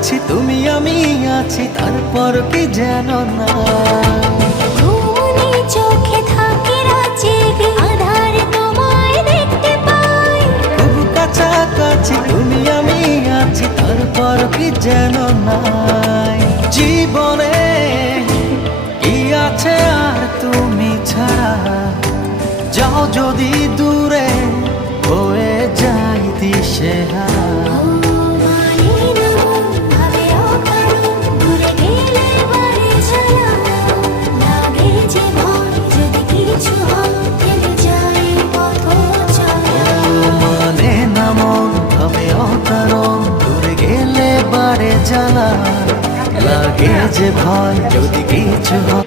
কাছাকাছি তুমি আমি আছি, তারপর কি যেন না। ঘুমনি চোখে থাকে রাত জেগে, আধার তোমায় দেখতে পাই। খুব কাছাকাছি তুমি আমি আছি, তারপর কি যেন নাই। জীবনে কি আছে আর তুমি ছাড়া, যাও যদি দূরে হয়ে যাই দিশেহারা। মানে না মন ভাবে অকারণ, দূরে গেলে বাড়ে জ্বালা, লাগে যে ভয় যদি কিছু হয়।